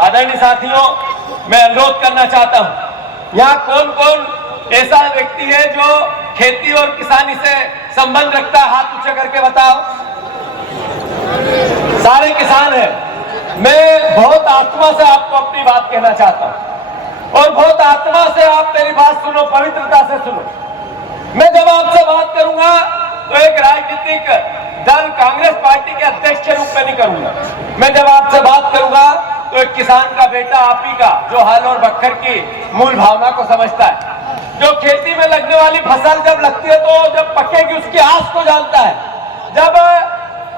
आदरणीय साथियों, मैं अनुरोध करना चाहता हूं, यहाँ कौन कौन ऐसा व्यक्ति है जो खेती और किसानी से संबंध रखता है? हाथ ऊंचा करके बताओ। सारे किसान हैं। मैं बहुत आत्मा से आपको अपनी बात कहना चाहता हूं और बहुत आत्मा से आप मेरी बात सुनो, पवित्रता से सुनो। मैं जब आपसे बात करूंगा तो एक राजनीतिक दल कांग्रेस पार्टी के अध्यक्ष के रूप में नहीं करूंगा। मैं जब आपसे बात करूंगा तो एक किसान का बेटा, आप ही का, जो हल और बखर की मूल भावना को समझता है, जो खेती में लगने वाली फसल जब लगती है तो जब पकेगी उसकी आस को जानता है, जब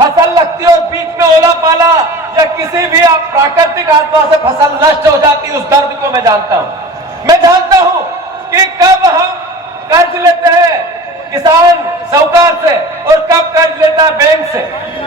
फसल लगती है और बीच में ओला पाला या किसी भी प्राकृतिक आपदा से फसल नष्ट हो जाती है, उस दर्द को मैं जानता हूं। मैं जानता हूं कि कब हम कर्ज लेते हैं किसान साहूकार से और कब कर्ज लेता है बैंक से,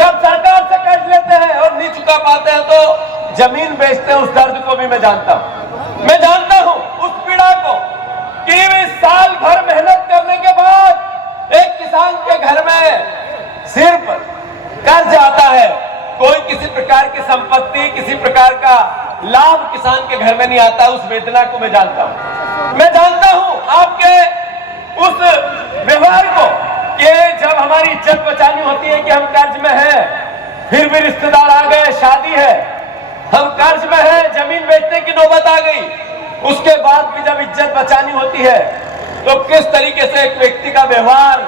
कब सरकार से कर्ज लेते हैं और नहीं चुका पाते हैं तो जमीन बेचते हैं, उस दर्द को भी मैं जानता हूं। मैं जानता हूं उस पीड़ा को कि साल भर मेहनत करने के बाद एक किसान के घर में सिर्फ कर्ज आता है, कोई किसी प्रकार की संपत्ति, किसी प्रकार का लाभ किसान के घर में नहीं आता। उस वेदना को मैं जानता हूं। मैं जानता हूं आपके उस व्यवहार को कि जब हमारी इज्जत बचानी होती है कि हम कर्ज में हैं, फिर भी रिश्तेदार आ गए, शादी है, हम कर्ज में हैं, जमीन बेचने की नौबत आ गई, उसके बाद भी जब इज्जत बचानी होती है तो किस तरीके से एक व्यक्ति का व्यवहार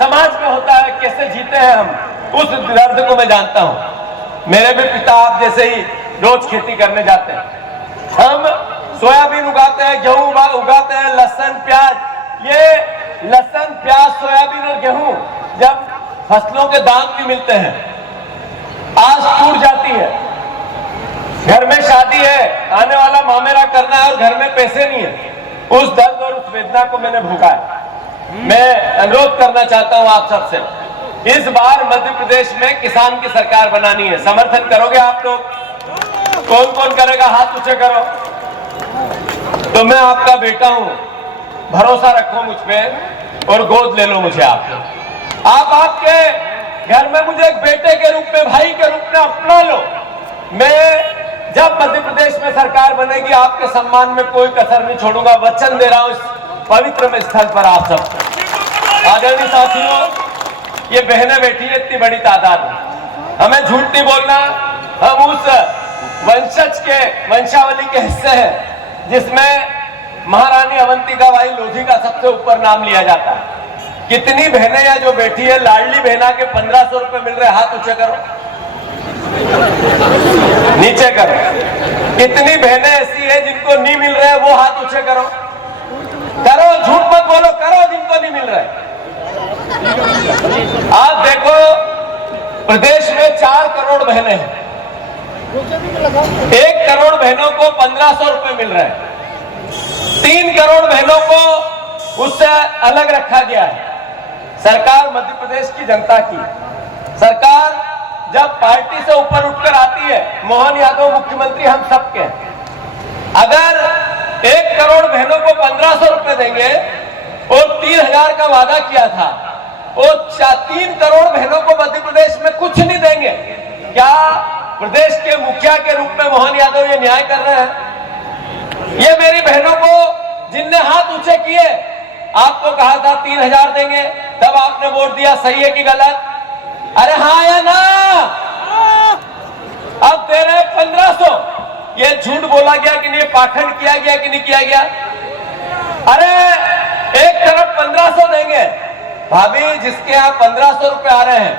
समाज में होता है, कैसे जीते हैं हम, उस दर्द को मैं जानता हूं। मेरे भी पिता आप जैसे ही रोज खेती करने जाते हैं, हम सोयाबीन उगाते हैं, गेहूं उगाते हैं, लहसुन प्याज, ये लहसुन प्याज सोयाबीन और गेहूं जब फसलों के दाम भी मिलते हैं, आस टूट जाती है, घर में शादी है, आने वाला मामेरा करना है और घर में पैसे नहीं है, उस दर्द और उस वेदना को मैंने भोगा है। मैं अनुरोध करना चाहता हूं आप सबसे, इस बार मध्य प्रदेश में किसान की सरकार बनानी है। समर्थन करोगे आप लोग? कौन कौन करेगा? हाथ ऊंचे करो। तो मैं आपका बेटा हूं, भरोसा रखो मुझ पे और गोद ले लो मुझे। आप आपके घर में मुझे एक बेटे के रूप में, भाई के रूप में अपना लो। मैं जब मध्य प्रदेश में सरकार बनेगी आपके सम्मान में कोई कसर नहीं छोड़ूंगा, वचन दे रहा हूं इस पवित्र में स्थल पर आप सब। आदरणीय साथियों, ये बहनें बैठी है इतनी बड़ी तादाद में, हमें झूठ नहीं बोलना। हम उस वंशावली के हिस्से हैं जिसमें महारानी अवंतिका बाई लोधी का सबसे ऊपर नाम लिया जाता है। कितनी बहनें हैं जो बैठी है, लाडली बहना के 1500 रुपए मिल रहे, हाथ ऊंचे करो, नीचे करो। कितनी बहनें ऐसी है जिनको नहीं मिल रहे, वो हाथ ऊंचे करो। करो, झूठ मत बोलो, करो जिनको नहीं मिल रहे। आप देखो प्रदेश में 4 करोड़ बहनें हैं, 1 करोड़ बहनों को 1500 रुपए मिल रहे हैं, 3 करोड़ बहनों को उससे अलग रखा गया है। सरकार मध्य प्रदेश की जनता की सरकार जब पार्टी से ऊपर उठकर आती है, मोहन यादव मुख्यमंत्री हम सबके हैं। अगर 1 करोड़ बहनों को 1500 रुपए देंगे और 3000 का वादा किया था और 3 करोड़ बहनों को मध्य प्रदेश में कुछ नहीं देंगे, क्या प्रदेश के मुखिया के रूप में मोहन यादव ये न्याय कर रहे हैं? ये मेरी बहनों को जिनने हाथ ऊंचे किए, आपको कहा था 3000 देंगे, तब आपने वोट दिया, सही है कि गलत? अरे हाँ या ना? अब दे रहे 1500। ये झूठ बोला गया कि नहीं, पाखंड किया गया कि नहीं किया गया? अरे एक तरफ 1500 देंगे, भाभी जिसके यहाँ 1500 रुपए आ रहे हैं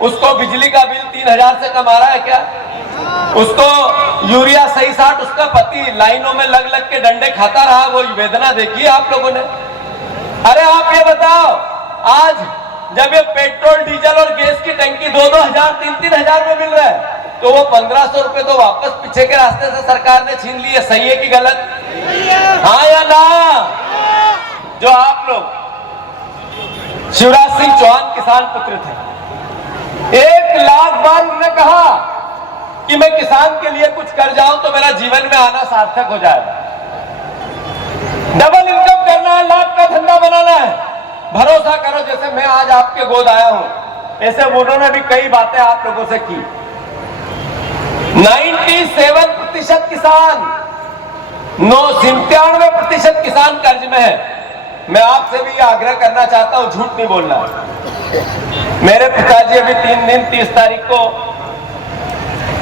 उसको बिजली का बिल 3000 से कम आ रहा है क्या? उसको यूरिया सही साट, उसका पति लाइनों में लग लग के डंडे खाता रहा, वो वेदना देखी आप लोगों ने? अरे आप ये बताओ, आज जब ये पेट्रोल डीजल और गैस की टंकी 2-2 हजार 3-3 हजार में मिल रहा है, तो वो 1500 रुपए तो वापस पीछे के रास्ते से सरकार ने छीन लिए। सही है कि गलत? हाँ या ना? जो आप लोग शिवराज सिंह चौहान किसान पुत्र थे, 1 लाख बार उन्होंने कहा कि मैं किसान के लिए कुछ कर जाऊं तो मेरा जीवन में आना सार्थक हो जाएगा। डबल इनकम करना है, लाभ का धंधा बनाना है। भरोसा करो, जैसे मैं आज आपके गोद आया हूं, ऐसे उन्होंने भी कई बातें आप लोगों से की। 97% किसान 97% किसान कर्ज में है। मैं आपसे भी आग्रह करना चाहता हूं, झूठ नहीं बोलना है। मेरे पिताजी अभी 3 दिन 30 तारीख को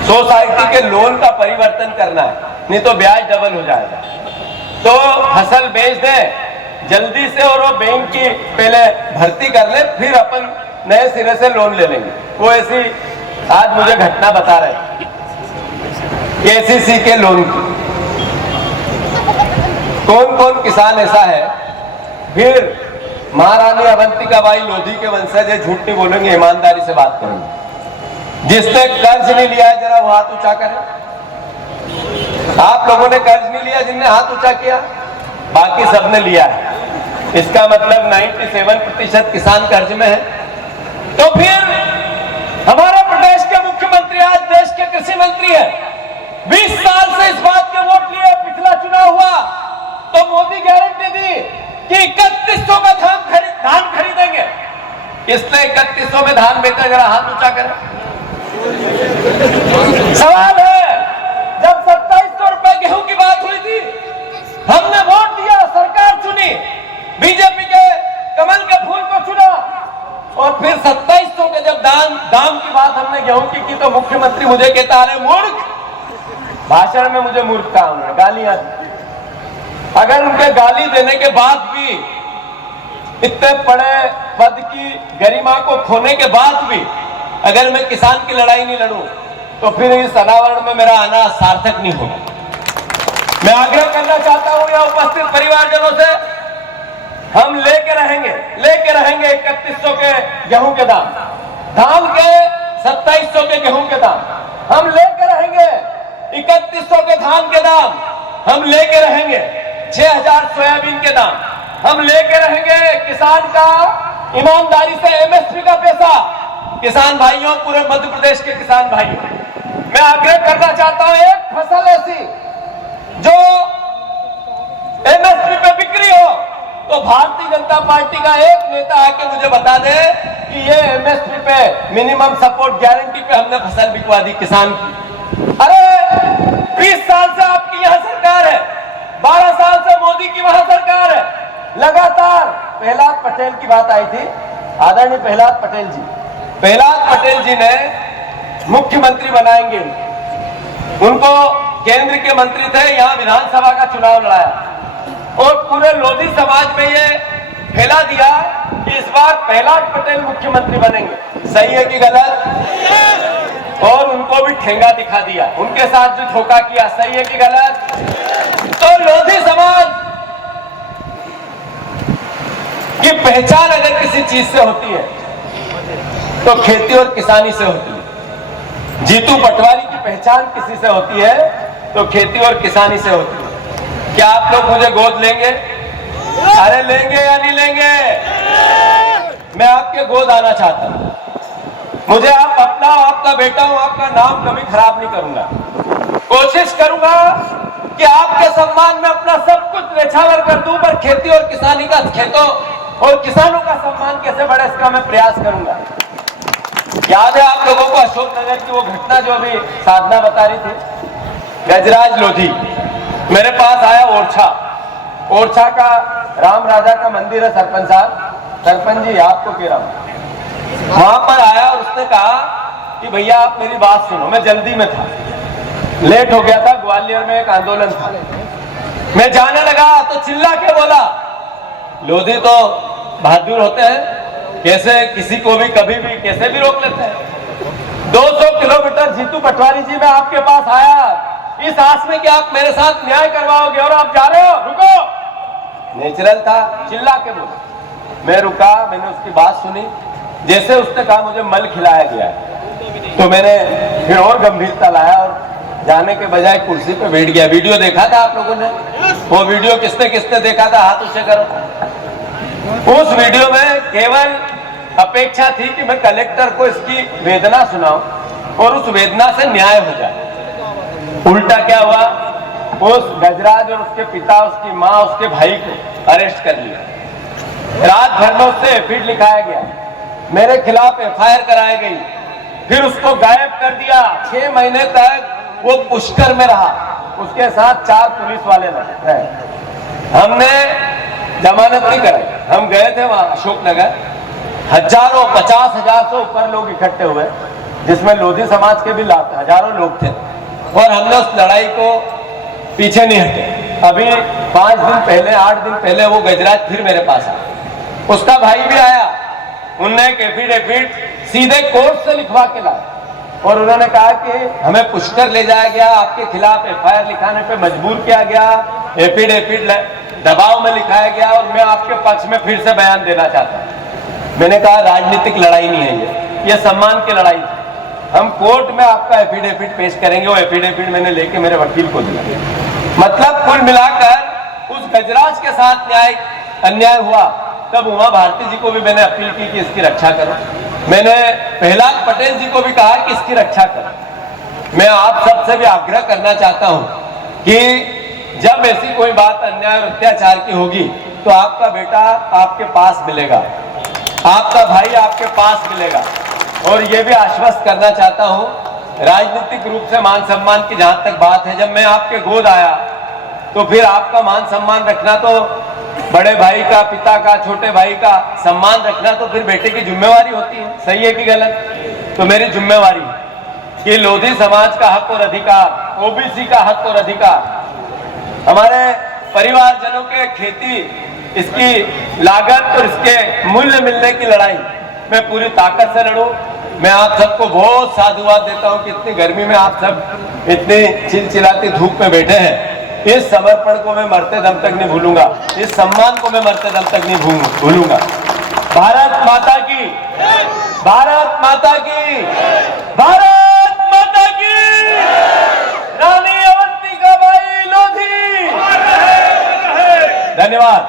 सोसाइटी के लोन का परिवर्तन करना है, नहीं तो ब्याज डबल हो जाएगा। तो फसल बेच दें जल्दी से और वो बैंक की पहले भर्ती कर ले, फिर अपन नए सिरे से लोन ले लेंगे। वो ऐसी आज मुझे घटना बता रहे केसीसी के लोन की। कौन कौन किसान ऐसा है, फिर महारानी अवंतिकाबाई लोधी के वंशज है, झूठ नहीं बोलेंगे, ईमानदारी से बात करेंगे। जिसने कर्ज नहीं लिया है जरा वो हाथ ऊंचा करें। आप लोगों ने कर्ज नहीं लिया, जिनने हाथ ऊंचा किया, बाकी सबने लिया है। इसका मतलब 97% किसान कर्ज में है। तो फिर हमारे प्रदेश के मुख्यमंत्री आज देश के कृषि मंत्री है। 20 साल से इस बात के वोट लिए, पिछला चुनाव हुआ तो मोदी गारंटी दी कि 3100 में धान खरीदेंगे। किसने 3100 में धान बेचा, जरा हाथ ऊंचा करें। सवाल है, जब 2700 रुपए गेहूं की बात हुई थी, हमने वोट दिया, सरकार चुनी, बीजेपी के कमल के फूल को चुना, और फिर 2700 के जब दाम की बात हमने गेहूं की तो मुख्यमंत्री मुझे कहता, अरे मूर्ख। भाषण में मुझे मूर्ख कहा, उन्होंने गालियां दी। अगर उनके गाली देने के बाद भी, इतने बड़े पद की गरिमा को खोने के बाद भी अगर मैं किसान की लड़ाई नहीं लड़ूं तो फिर इस अनावरण में मेरा आना सार्थक नहीं होगा। मैं आग्रह करना चाहता हूं यहां उपस्थित परिवारजनों से, हम लेके रहेंगे 3100 के गेहूं के दाम, धान के 2700 के गेहूं के दाम, हम लेके रहेंगे 3100 के धान के दाम, हम लेके रहेंगे 6000 सोयाबीन के दाम, हम लेके रहेंगे किसान का ईमानदारी से एमएसपी का पैसा। किसान भाइयों, पूरे मध्य प्रदेश के किसान भाइयों, मैं आग्रह करना चाहता हूं, एक फसल ऐसी जो एमएसपी पे बिक्री हो तो भारतीय जनता पार्टी का एक नेता आके मुझे बता दे कि ये एमएसपी पे, मिनिमम सपोर्ट गारंटी पे हमने फसल बिकवा दी किसान की। अरे 20 साल से आपकी यहां सरकार है, 12 साल से मोदी की वहां सरकार है, लगातार प्रहलाद पटेल की बात आई थी, आदरणीय प्रहलाद पटेल जी, प्रहलाद पटेल जी ने मुख्यमंत्री बनाएंगे, उनको केंद्र के मंत्री थे, यहां विधानसभा का चुनाव लड़ाया और पूरे लोधी समाज में ये फैला दिया कि इस बार प्रहलाद पटेल मुख्यमंत्री बनेंगे। सही है कि गलत? और उनको भी ठेंगा दिखा दिया, उनके साथ जो धोखा किया। सही है कि गलत? तो लोधी समाज की पहचान अगर किसी चीज से होती है तो खेती और किसानी से होती है। जीतू पटवारी की पहचान किसी से होती है तो खेती और किसानी से होती है। क्या आप लोग मुझे गोद लेंगे? अरे लेंगे या नहीं लेंगे? मैं आपके गोद आना चाहता हूं। मुझे आप अपना, आपका बेटा हूं, आपका नाम कभी खराब नहीं करूंगा। कोशिश करूंगा कि आपके सम्मान में अपना सब कुछ न्यौछावर कर दूं, पर खेती और किसानी का, खेतों और किसानों का सम्मान कैसे बढ़े इसका मैं प्रयास करूंगा। याद है आप लोगों को अशोकनगर की वो घटना जो अभी साधना बता रही थी, गजराज लोधी मेरे पास आया, ओरछा का राम राजा का मंदिर है, सरपंच साहब, सरपंच जी आपको कह रहा हूं, वहां पर आया और उसने कहा कि भैया आप मेरी बात सुनो। मैं जल्दी में था, लेट हो गया था, ग्वालियर में एक आंदोलन था। मैं जाने लगा तो चिल्ला के बोला, लोधी तो बहादुर होते हैं, कैसे किसी को भी कभी भी कैसे भी रोक लेते हैं। 200 किलोमीटर जीतू पटवारी जी मैं आपके पास आया इस आस में कि आप मेरे साथ न्याय करवाओगे और आप जा रहे हो, रुको। नेचुरल था, चिल्ला के बोला। मैं रुका, मैंने उसकी बात सुनी। जैसे उसने कहा मुझे मल खिलाया गया है तो मैंने फिर और गंभीरता लाया और जाने के बजाय कुर्सी पे बैठ गया। वीडियो देखा था आप लोगों ने? वो वीडियो किसने किसने देखा था? हाथ ऊंचे करो। उस वीडियो में केवल अपेक्षा थी कि मैं कलेक्टर को इसकी वेदना सुनाऊं और उस वेदना से न्याय हो जाए। उल्टा क्या हुआ, उस गजराज और उसके पिता, उसकी माँ, उसके भाई को अरेस्ट कर लिया। रात भर में उससे एफिड लिखाया गया, मेरे खिलाफ एफआईआर कराई गई, फिर उसको गायब कर दिया। 6 महीने तक वो पुष्कर में रहा, उसके साथ 4 पुलिस वाले हैं। हमने जमानत नहीं कराई, हम गए थे वहां अशोकनगर, हजारों 50,000 से ऊपर लोग इकट्ठे हुए, जिसमें लोधी समाज के भी हजारों लोग थे, और हमने उस लड़ाई को पीछे नहीं हटे। अभी 5 दिन पहले 8 दिन पहले वो गजराज फिर मेरे पास आया, उसका भाई भी आया, उनने एक एफिडेविट सीधे कोर्ट से लिखवा के लाया और उन्होंने कहा कि हमें पुष्कर ले जाया गया, आपके खिलाफ एफआईआर लिखाने पे मजबूर किया गया, एफिडेविट दबाव में लिखाया गया और मैं आपके पक्ष में फिर से बयान देना चाहता हूं। मैंने कहा राजनीतिक लड़ाई नहीं है ये सम्मान की लड़ाई है, हम कोर्ट में आपका एफिडेविट पेश करेंगे। वो एफिडेविट मैंने लेके मेरे वकील को दिया। मतलब कुल मिलाकर उस गजराज के साथ अन्याय हुआ, तब उमा भारती जी को भी मैंने अपील की कि इसकी रक्षा करो। मैंने प्रहलाद पटेल जी को भी कहा कि इसकी रक्षा करो। मैं आप सबसे भी आग्रह करना चाहता हूं कि जब ऐसी कोई बात अन्याय और अत्याचार की होगी तो आपका बेटा आपके पास मिलेगा, आपका भाई आपके पास मिलेगा। और ये भी आश्वस्त करना चाहता हूं, राजनीतिक रूप से मान सम्मान की जहां तक बात है, जब मैं आपके गोद आया तो फिर आपका मान सम्मान रखना, तो बड़े भाई का, पिता का, छोटे भाई का सम्मान रखना तो फिर बेटे की जिम्मेवारी होती है। सही है कि गलत? तो मेरी जिम्मेवारी कि लोधी समाज का हक और अधिकार, ओबीसी का हक और अधिकार, हमारे परिवारजनों के खेती, इसकी लागत और इसके मूल्य मिलने की लड़ाई मैं पूरी ताकत से लड़ूं। मैं आप सबको बहुत साधुवाद देता हूं कि इतनी गर्मी में आप सब इतनी चिलचिलाती धूप में बैठे हैं। इस समर्पण को मैं मरते दम तक नहीं भूलूंगा, इस सम्मान को मैं मरते दम तक नहीं भूलूंगा। भारत माता की, भारत माता की, भारत माता की। रानी अवंतिका बाई लोधी। धन्यवाद।